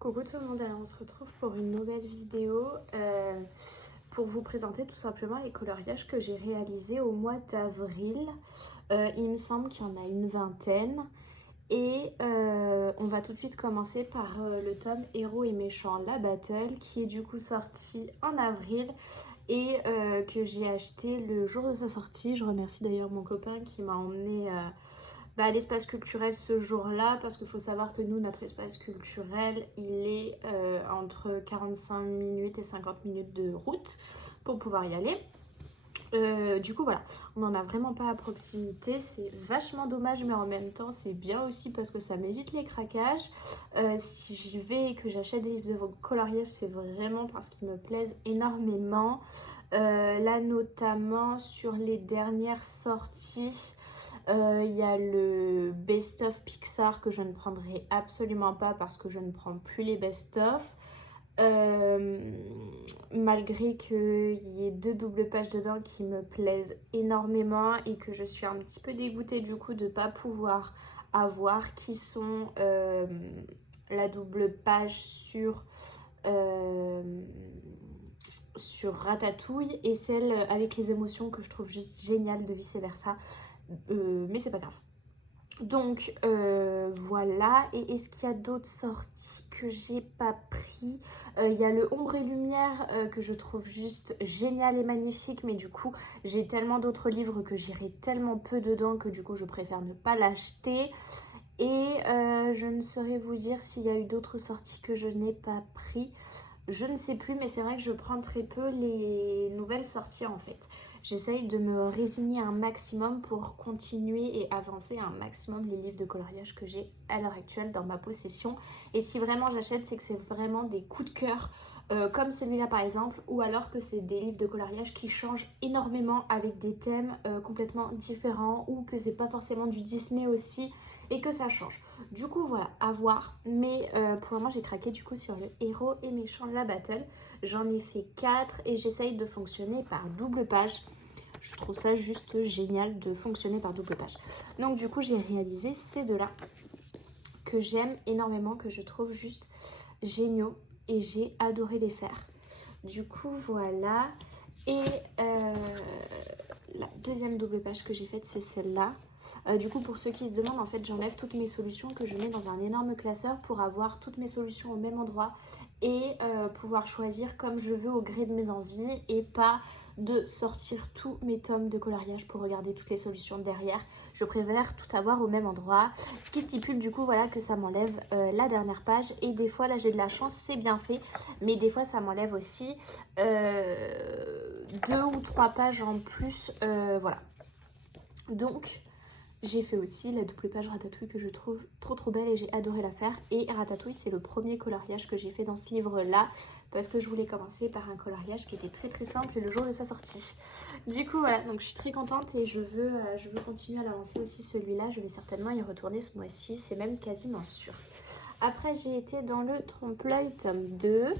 Coucou tout le monde, alors on se retrouve pour une nouvelle vidéo pour vous présenter tout simplement les coloriages que j'ai réalisés au mois d'avril. Il me semble qu'il y en a une vingtaine et on va tout de suite commencer par le tome Héros et méchants, la battle, qui est du coup sorti en avril et que j'ai acheté le jour de sa sortie. Je remercie d'ailleurs mon copain qui m'a emmené à l'espace culturel ce jour-là, parce qu'il faut savoir que nous, notre espace culturel, il est entre 45 minutes et 50 minutes de route pour pouvoir y aller. Du coup voilà, on n'en a vraiment pas à proximité, c'est vachement dommage, mais en même temps c'est bien aussi parce que ça m'évite les craquages. Si j'y vais et que j'achète des livres de coloriage, c'est vraiment parce qu'ils me plaisent énormément. Là notamment sur les dernières sorties, il y a le Best of Pixar que je ne prendrai absolument pas parce que je ne prends plus les Best of. Malgré qu'il y ait 2 doubles pages dedans qui me plaisent énormément et que je suis un petit peu dégoûtée du coup de ne pas pouvoir avoir, qui sont la double page sur Ratatouille et celle avec les émotions que je trouve juste géniale de vice versa. Mais c'est pas grave. Donc voilà. Et est-ce qu'il y a d'autres sorties que j'ai pas pris? Il y a le Ombre et Lumière que je trouve juste génial et magnifique, mais du coup j'ai tellement d'autres livres que j'irai tellement peu dedans que du coup je préfère ne pas l'acheter. Et je ne saurais vous dire s'il y a eu d'autres sorties que je n'ai pas pris. Je ne sais plus, mais c'est vrai que je prends très peu les nouvelles sorties en fait. J'essaye de me résigner un maximum pour continuer et avancer un maximum les livres de coloriage que j'ai à l'heure actuelle dans ma possession. Et si vraiment j'achète, c'est que c'est vraiment des coups de cœur, comme celui-là par exemple, ou alors que c'est des livres de coloriage qui changent énormément avec des thèmes complètement différents, ou que c'est pas forcément du Disney aussi et que ça change. Du coup voilà, à voir. Mais pour le moment j'ai craqué du coup sur le Héros et méchants, la battle. J'en ai fait 4 et j'essaye de fonctionner par double page. Je trouve ça juste génial de fonctionner par double page. Donc du coup j'ai réalisé ces deux-là que j'aime énormément, que je trouve juste géniaux et j'ai adoré les faire. Du coup voilà. Et la deuxième double page que j'ai faite, c'est celle-là. Du coup, pour ceux qui se demandent, en fait, j'enlève toutes mes solutions que je mets dans un énorme classeur pour avoir toutes mes solutions au même endroit et pouvoir choisir comme je veux au gré de mes envies et pas de sortir tous mes tomes de coloriage pour regarder toutes les solutions derrière. Je préfère tout avoir au même endroit, ce qui stipule du coup voilà que ça m'enlève la dernière page. Et des fois là j'ai de la chance, c'est bien fait, mais des fois ça m'enlève aussi 2 ou 3 pages en plus, voilà. Donc j'ai fait aussi la double page Ratatouille que je trouve trop belle et j'ai adoré la faire. Et Ratatouille, c'est le premier coloriage que j'ai fait dans ce livre-là parce que je voulais commencer par un coloriage qui était très simple le jour de sa sortie. Du coup, voilà, donc je suis très contente et je veux continuer à l'avancer aussi celui-là. Je vais certainement y retourner ce mois-ci, c'est même quasiment sûr. Après, j'ai été dans le Trompe-l'œil tome 2. Hop.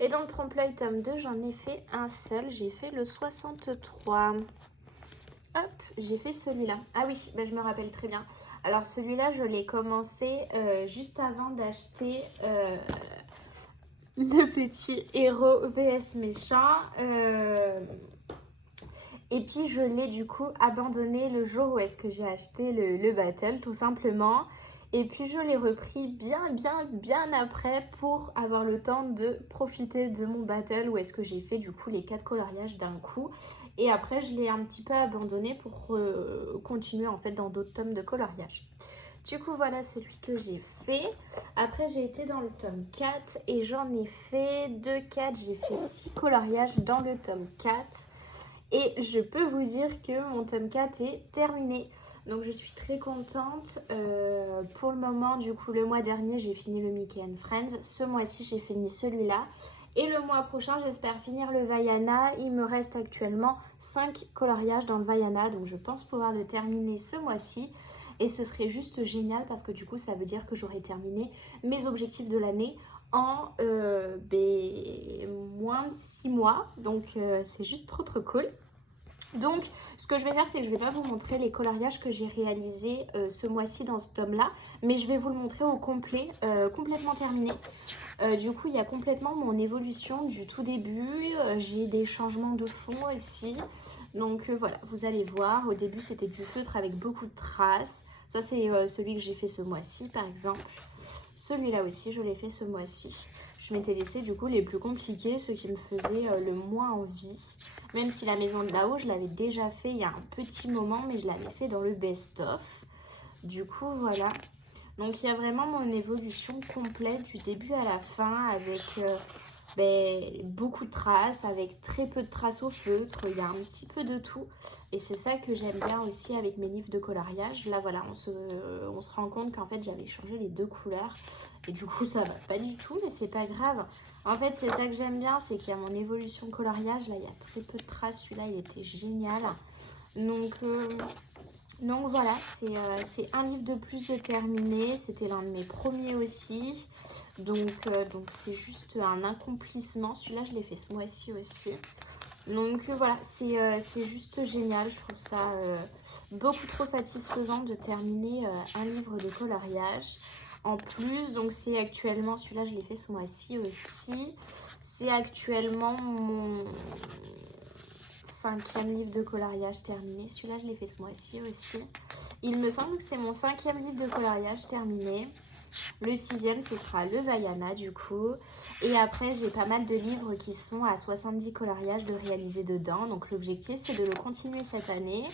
Et dans le Trompe-l'œil tome 2, j'en ai fait un seul, j'ai fait le 63. Hop, j'ai fait celui-là. Ah oui, bah je me rappelle très bien. Alors celui-là, je l'ai commencé juste avant d'acheter le petit héros vs méchant. Et puis je l'ai du coup abandonné le jour où est-ce que j'ai acheté le battle, tout simplement. Et puis je l'ai repris bien après pour avoir le temps de profiter de mon battle où est-ce que j'ai fait du coup les 4 coloriages d'un coup. Et après je l'ai un petit peu abandonné pour continuer en fait dans d'autres tomes de coloriage. Du coup voilà celui que j'ai fait. Après j'ai été dans le tome 4 et j'en ai fait 2 4. J'ai fait 6 coloriages dans le tome 4. Et je peux vous dire que mon tome 4 est terminé. Donc je suis très contente. Pour le moment, du coup, le mois dernier, j'ai fini le Mickey and Friends. Ce mois-ci, j'ai fini celui-là. Et le mois prochain, j'espère finir le Vaiana. Il me reste actuellement 5 coloriages dans le Vaiana. Donc je pense pouvoir le terminer ce mois-ci. Et ce serait juste génial parce que du coup, ça veut dire que j'aurai terminé mes objectifs de l'année en moins de 6 mois. Donc c'est juste trop cool. Donc, ce que je vais faire, c'est que je ne vais pas vous montrer les coloriages que j'ai réalisés ce mois-ci dans ce tome-là, mais je vais vous le montrer au complet, complètement terminé. Du coup, il y a complètement mon évolution du tout début. J'ai des changements de fond aussi. Donc voilà, vous allez voir. Au début, c'était du feutre avec beaucoup de traces. Ça, c'est celui que j'ai fait ce mois-ci, par exemple. Celui-là aussi, je l'ai fait ce mois-ci. Je m'étais laissé du coup les plus compliqués, ceux qui me faisaient le moins envie. Même si la maison de là-haut, je l'avais déjà fait il y a un petit moment, mais je l'avais fait dans le best-of. Du coup, voilà. Donc, il y a vraiment mon évolution complète du début à la fin avec beaucoup de traces, avec très peu de traces au feutre. Il y a un petit peu de tout. Et c'est ça que j'aime bien aussi avec mes livres de coloriage. Là, voilà, on se rend compte qu'en fait, j'avais changé les deux couleurs. Et du coup, ça va pas du tout, mais c'est pas grave. En fait, c'est ça que j'aime bien, c'est qu'il y a mon évolution coloriage. Là, il y a très peu de traces. Celui-là, il était génial. Donc voilà, c'est un livre de plus de terminé. C'était l'un de mes premiers aussi. Donc c'est juste un accomplissement. Celui-là, je l'ai fait ce mois-ci aussi. Donc voilà, c'est juste génial. Je trouve ça beaucoup trop satisfaisant de terminer un livre de coloriage. En plus, donc c'est actuellement, celui-là, je l'ai fait ce mois-ci aussi. C'est actuellement mon 5e livre de coloriage terminé. Celui-là, je l'ai fait ce mois-ci aussi. Il me semble que c'est mon 5e livre de coloriage terminé. Le 6e, ce sera le Vaiana du coup. Et après, j'ai pas mal de livres qui sont à 70 coloriages de réaliser dedans. Donc l'objectif, c'est de le continuer cette année,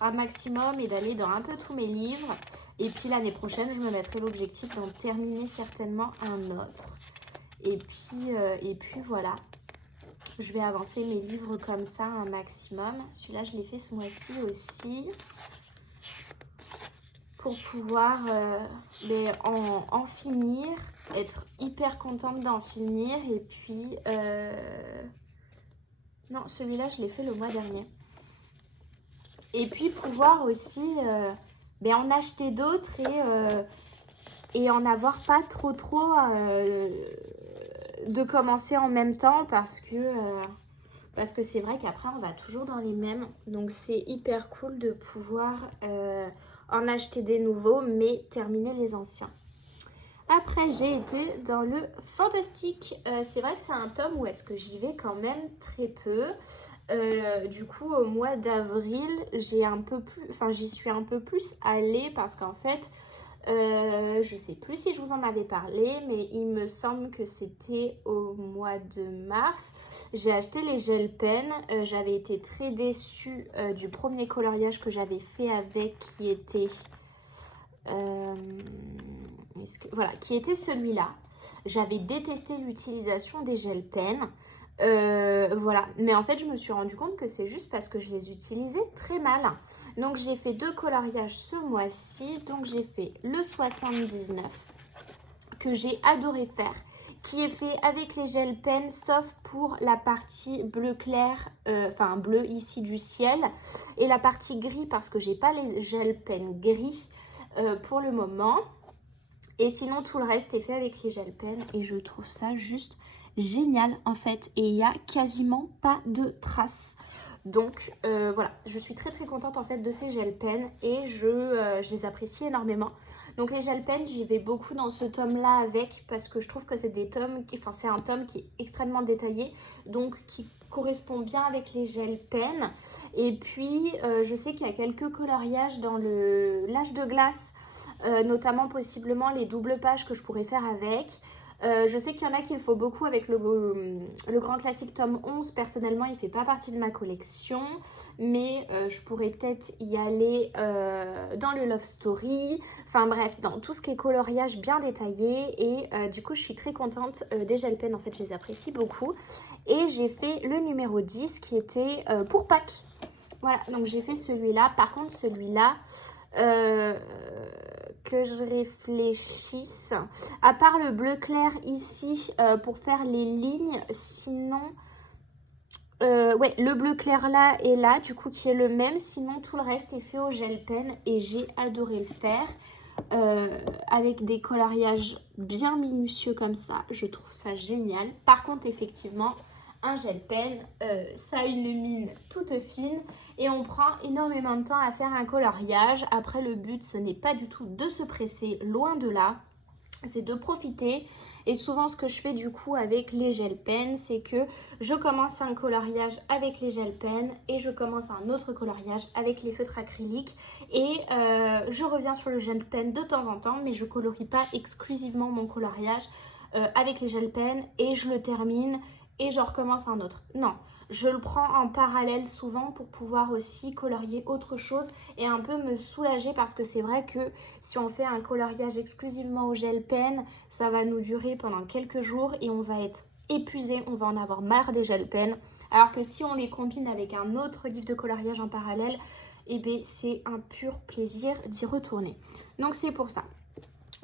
un maximum, et d'aller dans un peu tous mes livres. Et puis l'année prochaine, je me mettrai l'objectif d'en terminer certainement un autre. Et puis voilà. Je vais avancer mes livres comme ça un maximum. Celui-là, je l'ai fait ce mois-ci aussi. Pour pouvoir en finir, être hyper contente d'en finir. Et puis, non, celui-là, je l'ai fait le mois dernier. Et puis, pouvoir aussi en acheter d'autres et en avoir pas trop de commencer en même temps parce que c'est vrai qu'après, on va toujours dans les mêmes. Donc, c'est hyper cool de pouvoir en acheter des nouveaux, mais terminer les anciens. Après, j'ai été dans le fantastique. C'est vrai que c'est un tome où est-ce que j'y vais quand même très peu. Du coup, au mois d'avril, j'y suis un peu plus allée parce qu'en fait, je sais plus si je vous en avais parlé, mais il me semble que c'était au mois de mars. J'ai acheté les gel pens. J'avais été très déçue du premier coloriage que j'avais fait avec, qui était qui était celui-là. J'avais détesté l'utilisation des gel pens. Voilà, mais en fait je me suis rendu compte que c'est juste parce que je les utilisais très mal. Donc j'ai fait 2 coloriages ce mois-ci. Donc j'ai fait le 79 que j'ai adoré faire, qui est fait avec les gel pens sauf pour la partie bleu clair, bleu ici du ciel, et la partie gris parce que j'ai pas les gel pens gris pour le moment. Et sinon tout le reste est fait avec les gel pens et je trouve ça juste génial en fait, et il y a quasiment pas de traces. Donc voilà, je suis très très contente en fait de ces gel pens et je les apprécie énormément. Donc les gel pens, j'y vais beaucoup dans ce tome là avec, parce que je trouve que c'est c'est un tome qui est extrêmement détaillé, donc qui correspond bien avec les gel pens. Et puis je sais qu'il y a quelques coloriages dans l'âge de glace, notamment possiblement les doubles pages que je pourrais faire avec. Je sais qu'il y en a qu'il faut beaucoup avec le grand classique tome 11. Personnellement, il ne fait pas partie de ma collection, mais je pourrais peut-être y aller dans le Love Story. Enfin bref, dans tout ce qui est coloriage bien détaillé. Et du coup, je suis très contente des gel pens. En fait, je les apprécie beaucoup. Et j'ai fait le numéro 10 qui était pour Pâques. Voilà, donc j'ai fait celui-là. Par contre, celui-là... que je réfléchisse, à part le bleu clair ici pour faire les lignes, sinon le bleu clair là et là du coup qui est le même, sinon tout le reste est fait au gel pen et j'ai adoré le faire avec des coloriages bien minutieux comme ça. Je trouve ça génial. Par contre effectivement un gel pen. Ça a une mine toute fine et on prend énormément de temps à faire un coloriage. Après, le but, ce n'est pas du tout de se presser, loin de là. C'est de profiter. Et souvent, ce que je fais du coup avec les gel pens, c'est que je commence un coloriage avec les gel pens et je commence un autre coloriage avec les feutres acryliques. Et je reviens sur le gel pen de temps en temps, mais je colorie pas exclusivement mon coloriage avec les gel pens et je le termine et je recommence un autre. Non, je le prends en parallèle souvent pour pouvoir aussi colorier autre chose et un peu me soulager parce que c'est vrai que si on fait un coloriage exclusivement au gel pen, ça va nous durer pendant quelques jours et on va être épuisé, on va en avoir marre des gel pens. Alors que si on les combine avec un autre livre de coloriage en parallèle, eh bien c'est un pur plaisir d'y retourner. Donc c'est pour ça.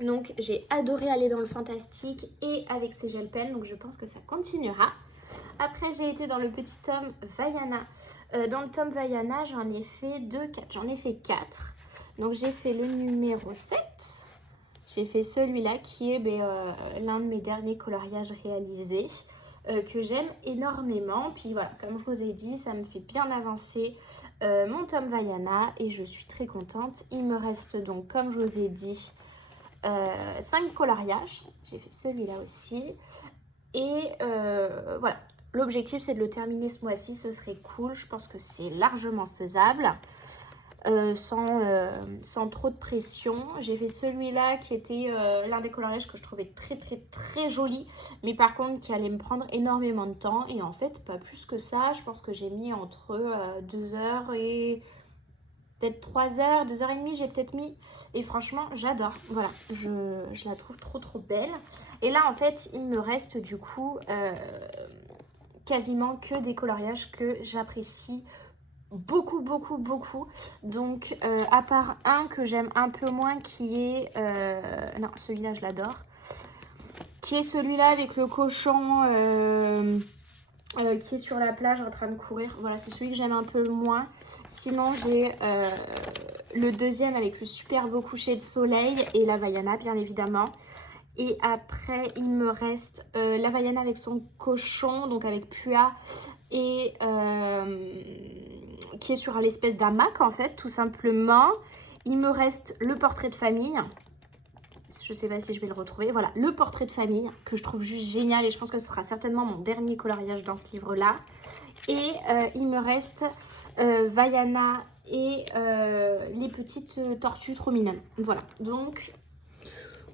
Donc j'ai adoré aller dans le fantastique et avec ces gel pens, donc je pense que ça continuera. Après j'ai été dans le petit tome Vaiana. Dans le tome Vaiana, j'en ai fait 4. J'en ai fait 4. Donc j'ai fait le numéro 7. J'ai fait celui-là qui est l'un de mes derniers coloriages réalisés que j'aime énormément. Puis voilà, comme je vous ai dit, ça me fait bien avancer mon tome Vaiana et je suis très contente. Il me reste donc, comme je vous ai dit, 5 coloriages. J'ai fait celui-là aussi. Et voilà, l'objectif c'est de le terminer ce mois-ci, ce serait cool. Je pense que c'est largement faisable. Sans trop de pression. J'ai fait celui-là qui était l'un des coloriages que je trouvais très joli, mais par contre qui allait me prendre énormément de temps et en fait pas plus que ça. Je pense que j'ai mis entre 2 heures et peut-être 3 heures, 2h30 j'ai peut-être mis et franchement j'adore. Voilà, je la trouve trop belle. Et là en fait il me reste du coup quasiment que des coloriages que j'apprécie beaucoup. Donc à part un que j'aime un peu moins qui est non, celui-là je l'adore, qui est celui-là avec le cochon qui est sur la plage en train de courir. Voilà, c'est celui que j'aime un peu moins. Sinon j'ai le deuxième avec le super beau coucher de soleil et la Vaiana bien évidemment. Et après il me reste la Vaiana avec son cochon, donc avec Pua, et qui est sur l'espèce d'hamac en fait, tout simplement. Il me reste le portrait de famille. Je sais pas si je vais le retrouver. Voilà, le portrait de famille que je trouve juste génial et je pense que ce sera certainement mon dernier coloriage dans ce livre-là. Et il me reste Vaiana et les petites tortues trop mignonnes. Voilà, donc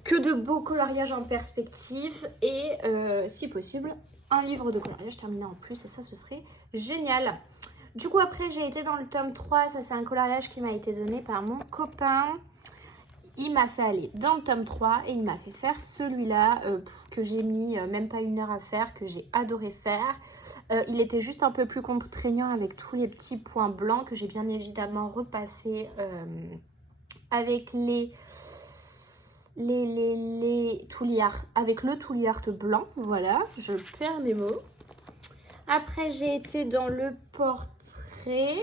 que de beaux coloriages en perspective et si possible un livre de coloriage terminé en plus et ça ce serait génial. Du coup après j'ai été dans le tome 3, ça c'est un coloriage qui m'a été donné par mon copain. Il m'a fait aller dans le tome 3 et il m'a fait faire celui-là que j'ai mis même pas 1 heure à faire, que j'ai adoré faire. Il était juste un peu plus contraignant avec tous les petits points blancs que j'ai bien évidemment repassé avec les Tooly Art, avec le Tooly Art blanc. Voilà, je perds mes mots. Après j'ai été dans le portrait.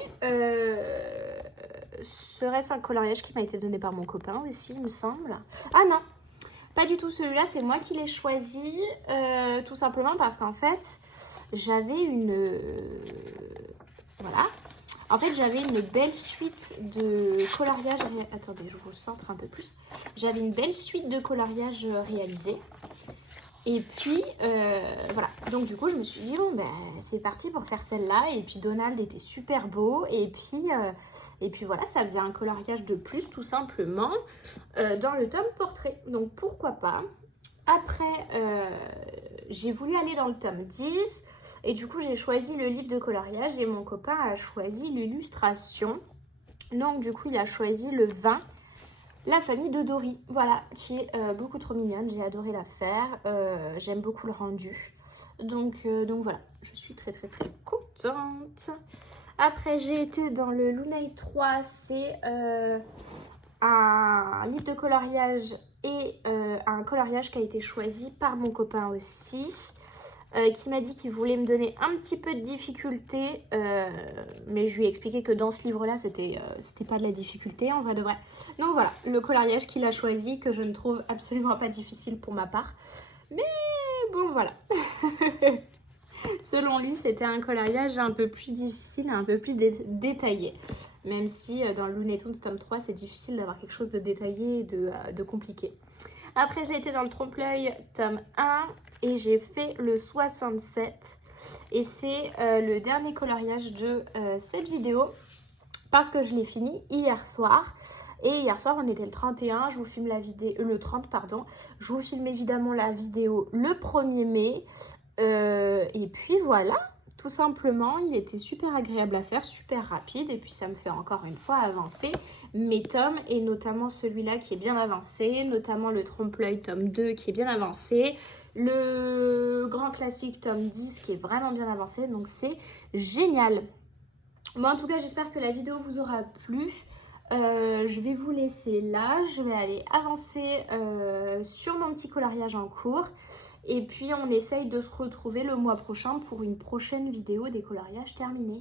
Serait-ce un coloriage qui m'a été donné par mon copain aussi, il me semble. Ah non, pas du tout, celui-là c'est moi qui l'ai choisi, tout simplement parce qu'en fait j'avais une voilà, en fait j'avais une belle suite de coloriages. Attendez, je vous centre un peu plus. J'avais une belle suite de coloriages réalisés. Et puis voilà, donc du coup je me suis dit bon ben c'est parti pour faire celle-là. Et puis Donald était super beau et puis voilà, ça faisait un coloriage de plus tout simplement dans le tome portrait, donc pourquoi pas. Après j'ai voulu aller dans le tome 10 et du coup j'ai choisi le livre de coloriage et mon copain a choisi l'illustration. Donc du coup il a choisi le 20, la famille de Dory, voilà, qui est beaucoup trop mignonne. J'ai adoré la faire, j'aime beaucoup le rendu. Donc voilà, je suis très contente. Après, j'ai été dans le Lunay 3, c'est un livre de coloriage et un coloriage qui a été choisi par mon copain aussi. Qui m'a dit qu'il voulait me donner un petit peu de difficulté, mais je lui ai expliqué que dans ce livre-là, c'était pas de la difficulté en vrai de vrai. Donc voilà, le coloriage qu'il a choisi, que je ne trouve absolument pas difficile pour ma part. Mais bon, voilà. Selon lui, c'était un coloriage un peu plus difficile, un peu plus détaillé. Même si dans le Looney Tunes tome 3, c'est difficile d'avoir quelque chose de détaillé et de compliqué. Après, j'ai été dans le trompe-l'œil tome 1 et j'ai fait le 67. Et c'est le dernier coloriage de cette vidéo parce que je l'ai fini hier soir. Et hier soir, on était le 31, je vous filme la vidéo, le 30, pardon. Je vous filme évidemment la vidéo le 1er mai. Et puis voilà, tout simplement, il était super agréable à faire, super rapide. Et puis ça me fait encore une fois avancer mes tomes, et notamment celui-là qui est bien avancé, notamment le trompe-l'œil tome 2 qui est bien avancé, le grand classique tome 10 qui est vraiment bien avancé, donc c'est génial. Bon, en tout cas, j'espère que la vidéo vous aura plu. Je vais vous laisser là, je vais aller avancer sur mon petit coloriage en cours. Et puis on essaye de se retrouver le mois prochain pour une prochaine vidéo des coloriages terminés.